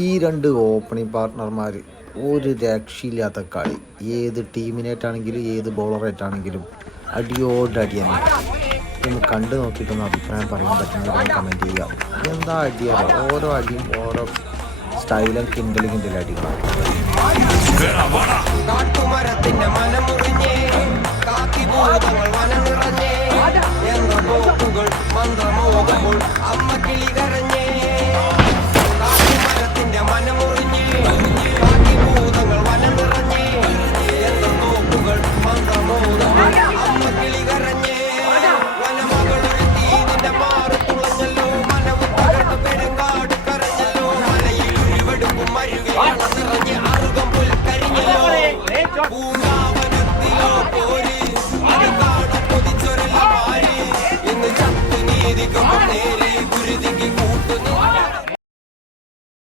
ഈ രണ്ട് ഓപ്പണിംഗ് പാർട്ട്ണർമാർ ഒരു രക്ഷയില്ലാത്ത കളി. ഏത് ടീമിനായിട്ടാണെങ്കിലും ഏത് ബോളറായിട്ടാണെങ്കിലും അടിയോടടി തന്നെ. ഒന്ന് കണ്ടു നോക്കിയിട്ടൊന്ന് അഭിപ്രായം പറയാൻ പറ്റുന്നവരൊന്ന് കമൻറ്റ് ചെയ്യുക. എന്താ അടിയാണ്, ഓരോ അടിയും ഓരോ സ്റ്റൈലും കിണ്ടലും അടികളാണ്. കാട്ടുമരത്തിന്റെ മനമുറിഞ്ഞേ കാക്കി ഭൂതങ്ങൾ വനം നിറഞ്ഞേ എന്ന പോക്കുകൾ മന്ത്രമോകുമ്പോൾ